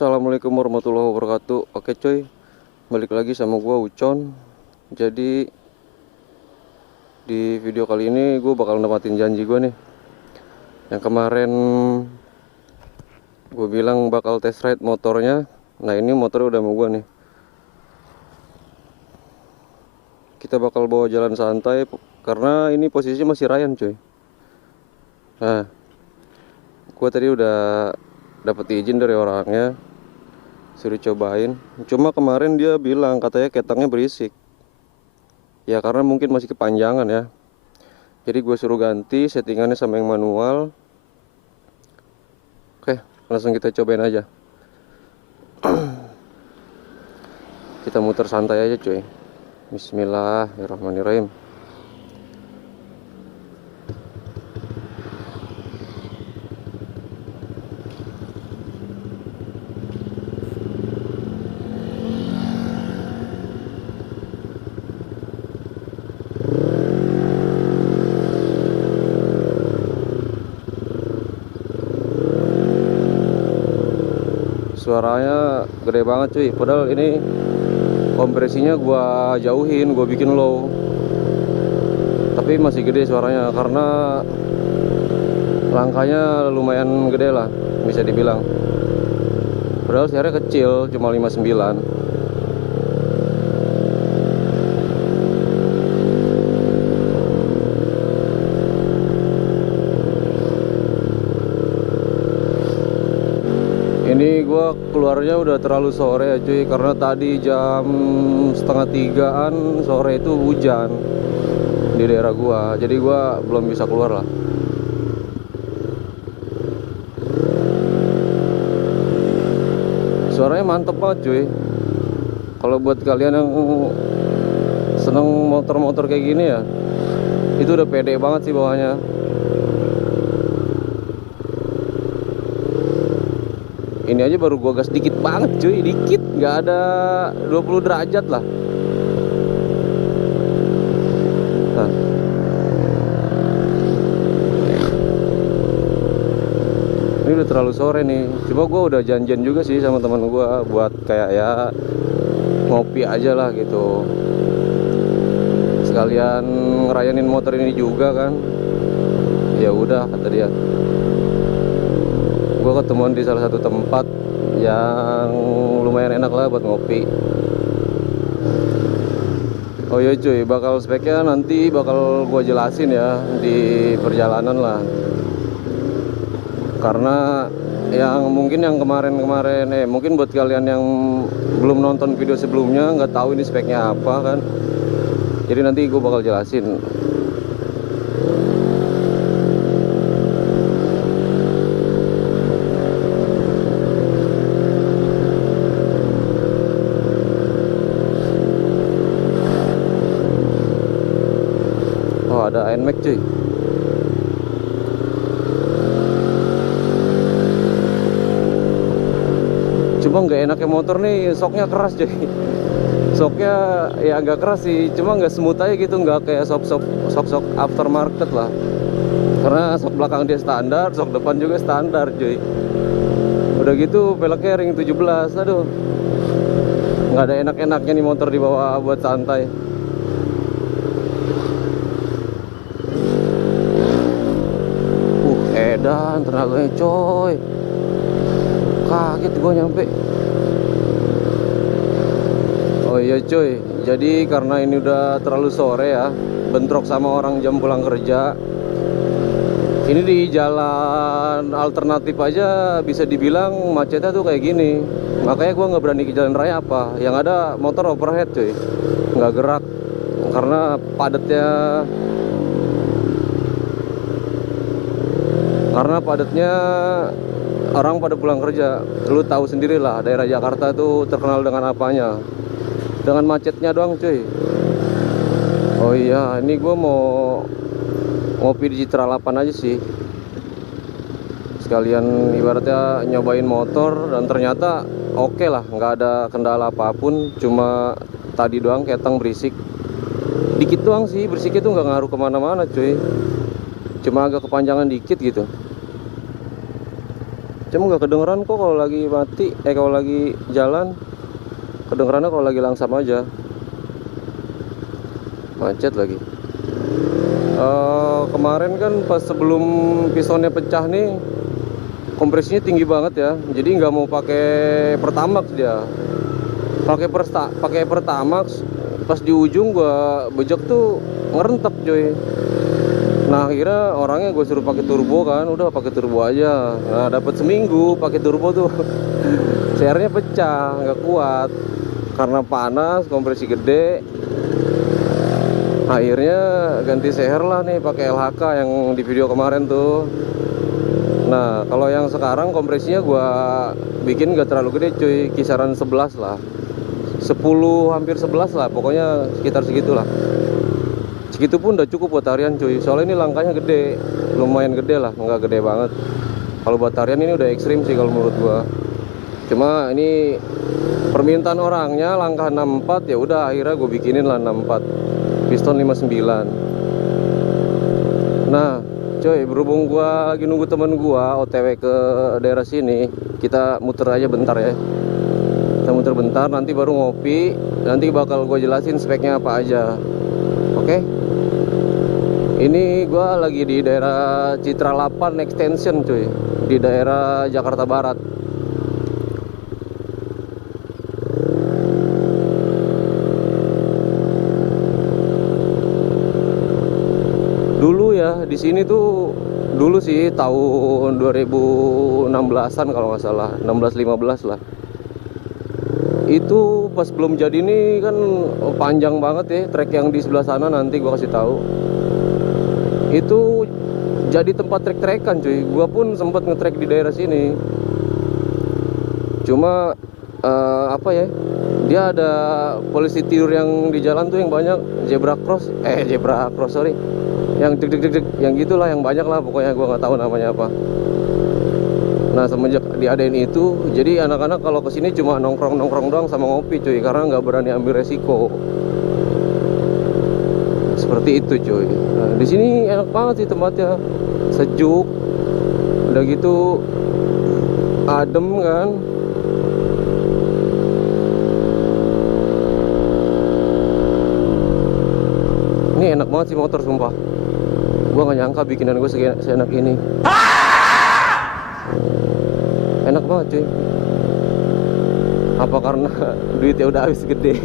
Assalamualaikum warahmatullahi wabarakatuh. Oke coy, balik lagi sama gua Ucon. Jadi di video kali ini gue bakal nempatin janji gue nih. Yang kemarin gue bilang bakal test ride motornya. Nah ini motornya udah mau gue nih. Kita bakal bawa jalan santai karena ini posisinya masih Ryan coy. Nah, gue tadi udah dapet izin dari orangnya, suruh cobain. Cuma kemarin dia bilang katanya ketangnya berisik. Ya karena mungkin masih kepanjangan ya. Jadi gue suruh ganti settingannya sama yang manual. Oke, langsung kita cobain aja. Kita muter santai aja cuy. Bismillahirrahmanirrahim. Suaranya gede banget cuy. Padahal ini kompresinya gua jauhin, gua bikin low. Tapi masih gede suaranya karena langkahnya lumayan gede lah, bisa dibilang. Padahal seharnya kecil, cuma 59. Ini gua keluarnya udah terlalu sore ya cuy, karena tadi jam setengah 3-an sore itu hujan di daerah gua, jadi gua belum bisa keluar lah. Suaranya mantep banget cuy. Kalau buat kalian yang seneng motor-motor kayak gini ya, itu udah pede banget sih bawahnya. Ini aja baru gua gas dikit banget cuy, dikit, nggak ada 20 derajat lah. Nah. Ini udah terlalu sore nih. Coba gua udah janjian juga sih sama teman gua buat kayak ya ngopi aja lah gitu. Sekalian ngerayain motor ini juga kan. Ya udah kata dia. Gue ketemuan di salah satu tempat yang lumayan enak lah buat ngopi. Oh iya cuy, bakal speknya nanti bakal gue jelasin ya di perjalanan lah. Karena yang mungkin yang kemarin-kemarin mungkin buat kalian yang belum nonton video sebelumnya nggak tahu ini speknya apa kan. Jadi nanti gue bakal jelasin. Oh ada NMAX cuy. Cuma nggak enaknya motor nih, soknya keras cuy. Soknya ya agak keras sih, cuma nggak smooth aja gitu, nggak kayak sok aftermarket lah. Karena sok belakang dia standar, sok depan juga standar cuy. Udah gitu peleknya ring 17, aduh. Nggak ada enak-enaknya nih motor dibawa buat santai. Edan tenaganya coy, kaget gue nyampe. Oh iya cuy, jadi karena ini udah terlalu sore ya, bentrok sama orang jam pulang kerja. Ini di jalan alternatif aja bisa dibilang macetnya tuh kayak gini. Makanya gue nggak berani ke jalan raya apa, yang ada motor overhead cuy, nggak gerak karena padatnya. Orang pada pulang kerja. Lu tahu sendiri lah, daerah Jakarta itu terkenal dengan apanya? Dengan macetnya doang cuy. Oh iya, ini gue mau ngopi di Citra 8 aja sih. Sekalian ibaratnya nyobain motor. Dan ternyata oke lah, nggak ada kendala apapun. Cuma tadi doang ketang berisik. Dikit doang sih, berisiknya tuh nggak ngaruh kemana-mana cuy. Cuma agak kepanjangan dikit gitu. Cuma nggak kedengeran kok kalau lagi mati, kalau lagi jalan. Kedengerannya kalau lagi langsam aja. Macet lagi. Kemarin kan pas sebelum pistonnya pecah nih, kompresinya tinggi banget ya. Jadi nggak mau pakai Pertamax dia. Pakai Pertamax, pas di ujung gua bejek tuh ngerentep coy. Nah akhirnya orangnya gue suruh pakai turbo kan, udah pakai turbo aja. Nah dapat seminggu pakai turbo tuh, sernya pecah, nggak kuat karena panas, kompresi gede. Akhirnya ganti seher lah nih pakai LHK yang di video kemarin tuh. Nah kalau yang sekarang kompresinya gue bikin nggak terlalu gede cuy, kisaran 11 lah, 10 hampir 11 lah, pokoknya sekitar segitulah. Segitu pun udah cukup buat harian cuy, soalnya ini langkahnya gede, lumayan gede lah, nggak gede banget. Kalau buat harian ini udah ekstrim sih kalau menurut gua. Cuma ini permintaan orangnya langkah 64, ya udah akhirnya gue bikinin lah 64 piston 59. Nah cuy, berhubung gua lagi nunggu temen gua OTW ke daerah sini, kita muter aja bentar ya. Kita muter bentar, nanti baru ngopi, nanti bakal gue jelasin speknya apa aja. Oke? Ini gua lagi di daerah Citra 8 Extension cuy, di daerah Jakarta Barat. Dulu ya di sini tuh, dulu sih tahun 2016-an kalau nggak salah, 16-15 lah. Itu pas belum jadi ini kan panjang banget ya trek yang di sebelah sana, nanti gua kasih tahu. Itu jadi tempat trek-trekan cuy. Gua pun sempat ngetrek di daerah sini. Cuma apa ya, dia ada polisi tidur yang di jalan tuh yang banyak, zebra cross sorry, yang deg deg deg yang gitulah, yang banyak lah pokoknya, gua nggak tahu namanya apa. Nah semenjak diadain itu, jadi anak-anak kalau kesini cuma nongkrong doang sama ngopi cuy, karena nggak berani ambil resiko. Seperti itu cuy. Nah, di sini enak banget sih tempatnya, sejuk, udah gitu adem kan. Ini enak banget sih motor sumpah. Gua nggak nyangka bikinan gue seenak ini. Enak banget cuy. Apa karena duitnya udah habis gede?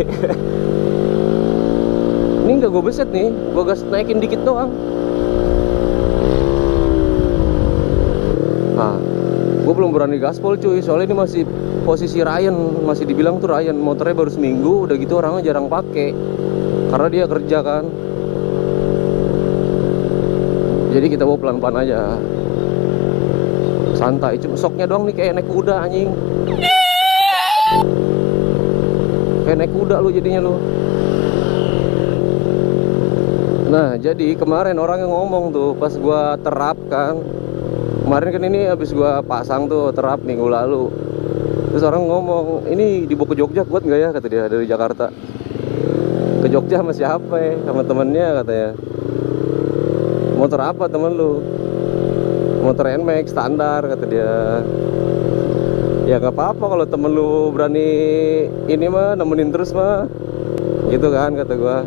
Ini nggak gue beset nih, gue gas naikin dikit doang. Nah, gue belum berani gaspol cuy, soalnya ini masih posisi Ryan, masih dibilang tuh Ryan, motornya baru seminggu, udah gitu orangnya jarang pakai, karena dia kerja kan. Jadi kita bawa pelan-pelan aja, santai. Cuma soknya doang nih kayak naik kuda anjing. Kayak naik kuda lu jadinya lu. Nah jadi kemarin orang yang ngomong tuh pas gua terapkan, kemarin kan ini habis gua pasang tuh terap minggu lalu. Terus orang ngomong, ini dibawa ke Jogja kuat nggak ya, kata dia, dari Jakarta ke Jogja sama siapa ya, sama temennya katanya. Motor apa temen lu? Motor NMAX standar, kata dia. Ya nggak apa-apa kalau temen lu berani ini mah, nemenin terus mah, gitu kan kata gua.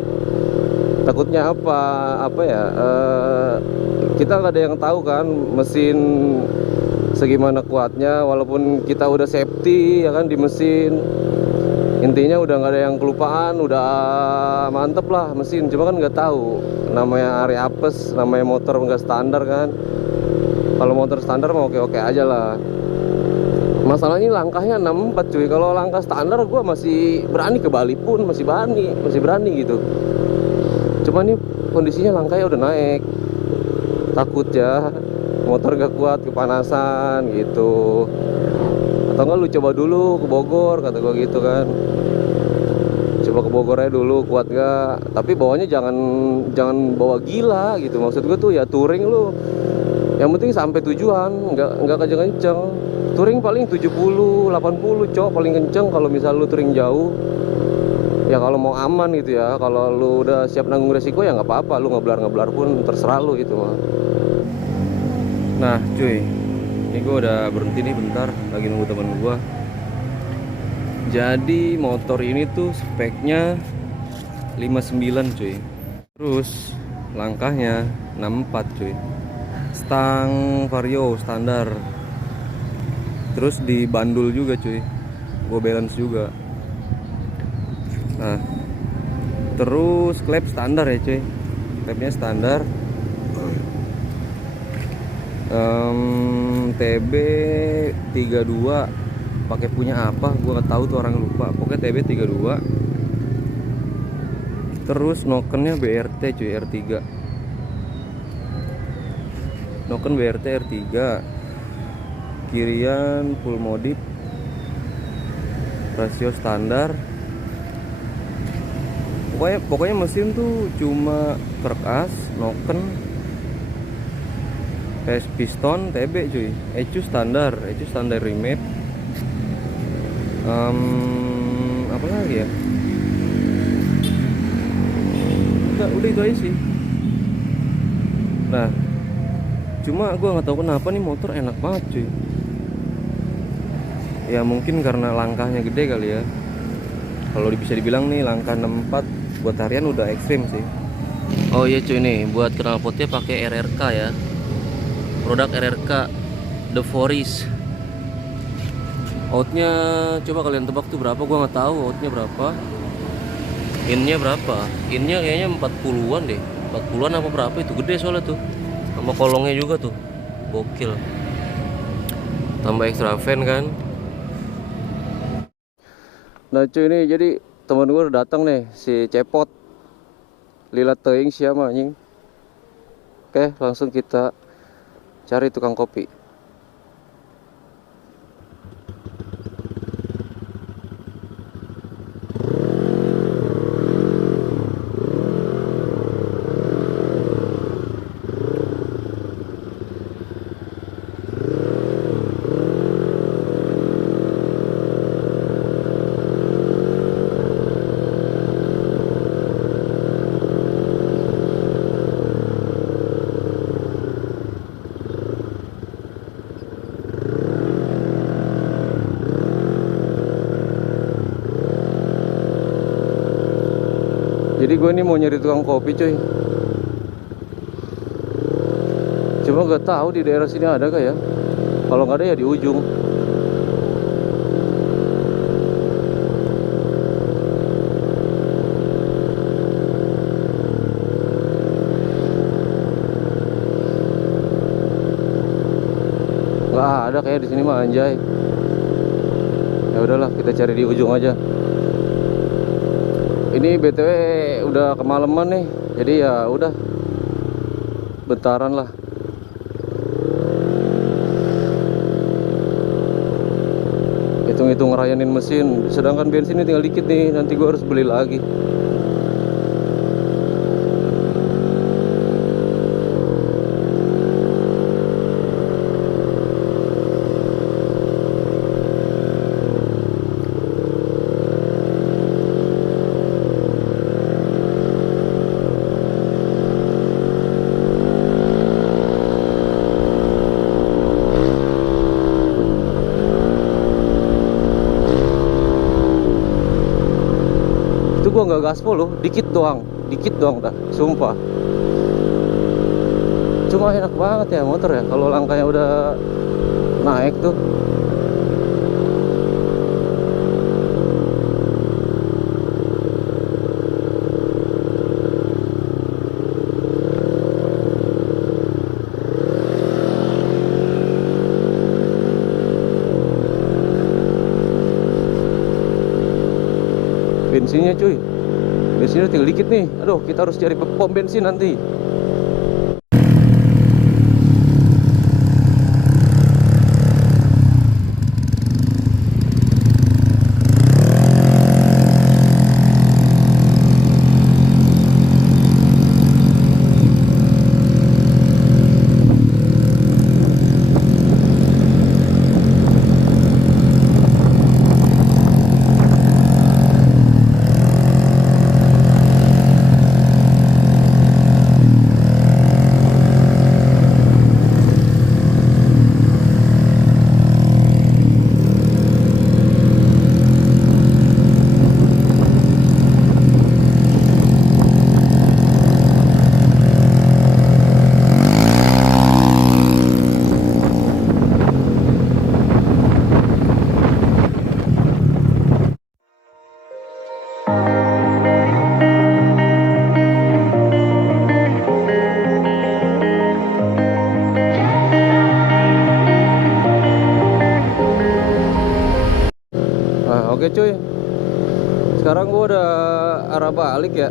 Takutnya apa ya, kita nggak ada yang tahu kan mesin segimana kuatnya, walaupun kita udah safety ya kan di mesin, intinya udah nggak ada yang kelupaan, udah mantep lah mesin. Cuma kan nggak tahu, namanya area apes, namanya motor nggak standar kan. Kalau motor standar mau oke-oke aja lah. Masalahnya langkahnya 64 cuy. Kalau langkah standar gue masih berani, ke Bali pun masih berani gitu. Cuma nih kondisinya langkahnya udah naik, takut ya motor gak kuat, kepanasan gitu. Atau enggak lu coba dulu ke Bogor, kata gue gitu kan. Coba ke Bogor aja dulu, kuat gak. Tapi bawanya jangan bawa gila gitu. Maksud gue tuh ya touring lu, yang penting sampai tujuan, nggak kenceng-kenceng. Touring paling 70, 80 cok paling kenceng kalau misal lu touring jauh. Ya kalau mau aman gitu ya, kalau lu udah siap nanggung resiko ya nggak apa-apa, lu ngeblar pun terserah lu gitu mah. Nah cuy, Ini gue udah berhenti nih bentar, lagi nunggu temen gue. Jadi motor ini tuh speknya 59 cuy. Terus langkahnya 64 cuy. Stang vario standar. Terus dibandul juga cuy. Gue balance juga. Nah, terus klep standar ya cuy. Klepnya standar. TB 32 pakai punya apa gua nggak tahu tuh, orang lupa. Pokoknya TB 32. Terus nokennya BRT cuy, R3. Noken BRT R3. Kirian full modif. Rasio standar. Pokoknya mesin tuh cuma kerkas, noken, piston, TB cuy. ECU standar remake. Apa lagi ya? Udah itu aja sih. Nah, cuma gue nggak tahu kenapa nih motor enak banget cuy. Ya mungkin karena langkahnya gede kali ya. Kalau bisa dibilang nih langkah 64 buat harian udah ekstrim sih. Oh iya cuy, nih buat knalpotnya pakai RRK ya. Produk RRK The Forest. Outnya coba kalian tebak tuh berapa, gua nggak tahu outnya berapa. Innya berapa? Innya kayaknya 40-an deh. 40-an apa berapa itu, gede soalnya tuh. Sama kolongnya juga tuh. Gokil. Tambah extra fan kan. Nah cuy, ini jadi teman gue udah datang nih, si Cepot. Lila teuing siapa anjing. Oke, langsung kita cari tukang kopi. Jadi gue ini mau nyari tukang kopi cuy. Cuma gak tahu di daerah sini ada gak ya. Kalau nggak ada ya di ujung. Nggak ada kayak di sini mah anjay. Ya udahlah, kita cari di ujung aja. Ini BTW udah kemalaman nih, jadi ya udah bentaran lah. Hitung-hitung ngerayanin mesin, sedangkan bensinnya tinggal dikit nih, nanti gua harus beli lagi. Itu gua nggak gaspol loh, dikit doang dah, sumpah. Cuma enak banget ya motor ya, kalau langkahnya udah naik tuh. Bensinnya cuy, bensinnya tinggal dikit nih. Aduh, kita harus cari pom bensin nanti. Oke cuy, sekarang gue udah arah balik ya.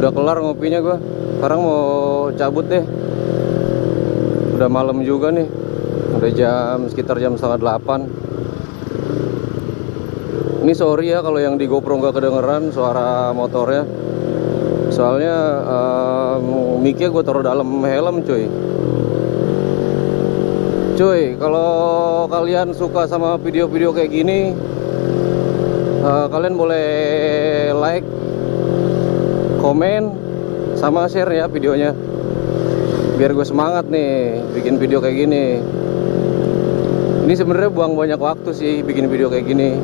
Udah kelar ngopinya gue. Sekarang mau cabut deh. Udah malam juga nih. Udah sekitar jam setengah 8. Ini sorry ya kalau yang di GoPro nggak kedengeran suara motornya. Soalnya mic-nya gue taruh dalam helm cuy. Cuy, kalau kalian suka sama video-video kayak gini, kalian boleh like, komen, sama share ya videonya. Biar gue semangat nih bikin video kayak gini. Ini sebenarnya buang banyak waktu sih bikin video kayak gini.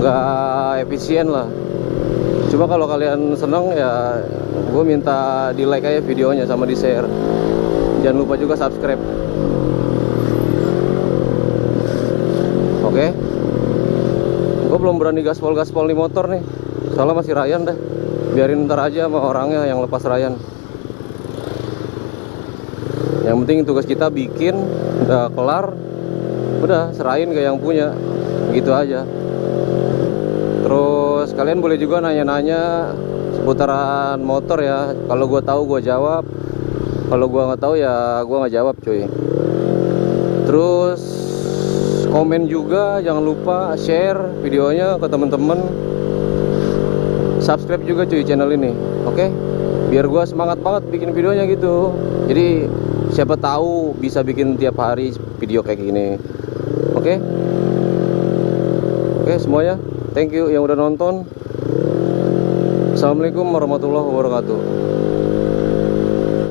Nggak efisien lah. Cuma kalau kalian seneng ya gue minta di like aja videonya sama di share. Jangan lupa juga subscribe. Oke. Gue belum berani gaspol di motor nih. Soalnya masih Ryan dah. Biarin ntar aja sama orangnya yang lepas Ryan. Yang penting tugas kita bikin, udah kelar, udah serahin ke yang punya. Gitu aja. Terus kalian boleh juga nanya-nanya seputaran motor ya. Kalau gue tahu gue jawab. Kalau gue nggak tahu ya gue nggak jawab cuy. Terus komen juga, jangan lupa share videonya ke temen-temen. Subscribe juga cuy channel ini, oke? Biar gue semangat banget bikin videonya gitu. Jadi siapa tahu bisa bikin tiap hari video kayak gini, oke? Oke semuanya, thank you yang udah nonton. Assalamualaikum warahmatullahi wabarakatuh.